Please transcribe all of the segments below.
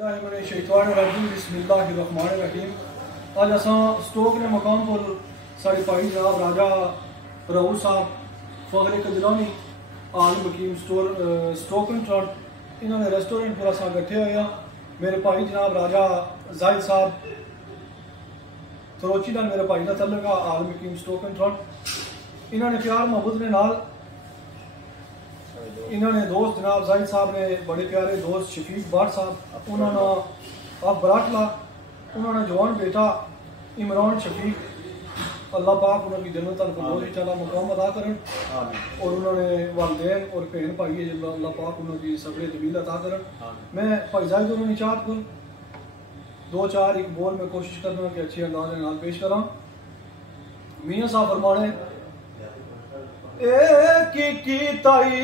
बिस्मिल्लाहिर्रहमानिर्रहीम। आज असां स्टोक ने मकाम पर साढ़े भाई जनाब राजा राउल साहब फखरे कदरानी आलम हकीम स्टोक एंड ट्रॉट इन्होंने रेस्टोरेंट पर असां इकट्ठे हुए हैं। मेरे भाई जनाब राजा जाहिद साहब थरोची नाल मेरे भाई का तल्लुक है आलम हकीम स्टोक एंड ट्रॉट। इन्होंने प्यार मोहब्बत ने नाल इन्होंने दोस्त जनाब जाहिद साहब ने बड़े प्यारे दोस्त शफीक बाट साहब उन्होंने आप बराटला उन्होंने जवान बेटा इमरान शफीक अल्लाह पाक उन्होंने जन्नत अल-फिरदौस इंशाअल्लाह मुकाम अदा करें और उन्होंने वालिदैन और बहन भाई है अल्लाह पाक उन्होंने सब्र जमील अता करें। मैं भाई जाहिद उन्होंने चाहत पर दो चार एक बोल में कोशिश करना कि अच्छे अंदाज में नाल पेश करा। मियाँ साहब फरमाने एक की ताई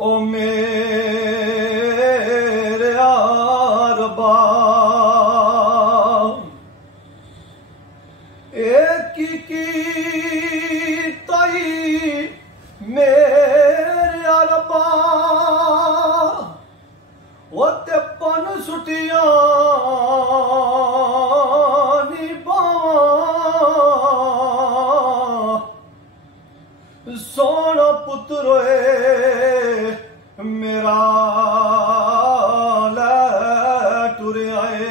ओ मेरे रब्बा एक की ताई मेरे रब्बा वो ते पन सुटिया सोना पुत्र मेरा टुर आए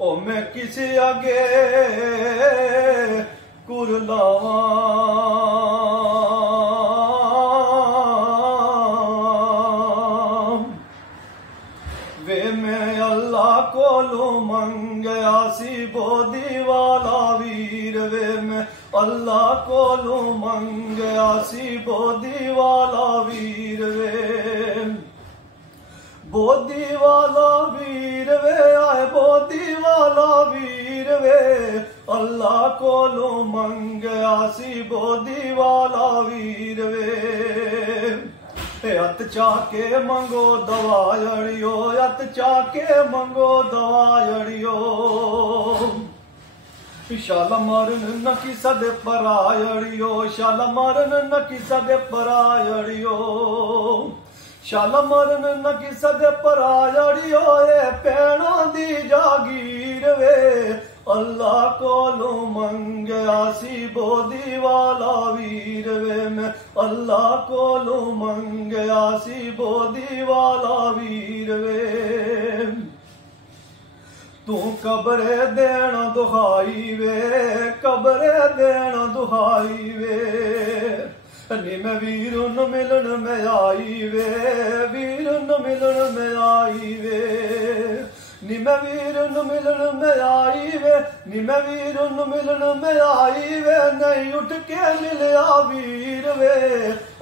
ओ मैं किसी आगे कुरलावा वे मैं अल्लाह कोलो मंगया सी बोधी वाला वीर वे मैं अल्लाह कोलो मंगया सी बोधी वाला वीर वे बोधी वाला वीर वे आए बोधी वाला वीर वे अल्लाह कोलो मंगया सी बोधी वाला वीर वे हथ चाके मंगो दवा अड़ियो हथ चाके मंगो दवा अड़ियो शाला मारन न किसा दे परायड़ियो शाला मारन न किसा दे परायड़ियो शाला मारन न किसा दे परायड़ियो ए पैणा दी जागीर वे अल्लाह कोलो मंगया सी बोधी वाला वीर वे मैं अल्लाह कोलो मंगया सी बोधी वाला वीर वे तू कब्रे देना दुहाई वे कब्रे देना दुहाई वे नी मैं वीर न मिलन में आई वे वीर न मिलन में आई वे नी मैं वीर न मिलन में आई वे नी मैं वीर न मिलन में आई वे नहीं उठ के मिलया वीर वे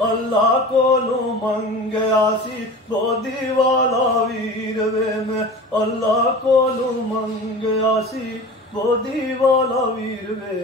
अल्लाह कोलो मंगया सी बोधी वाला वीर वे मैं अल्लाह कोलो मंगया सी बोधी वाला वीर वे।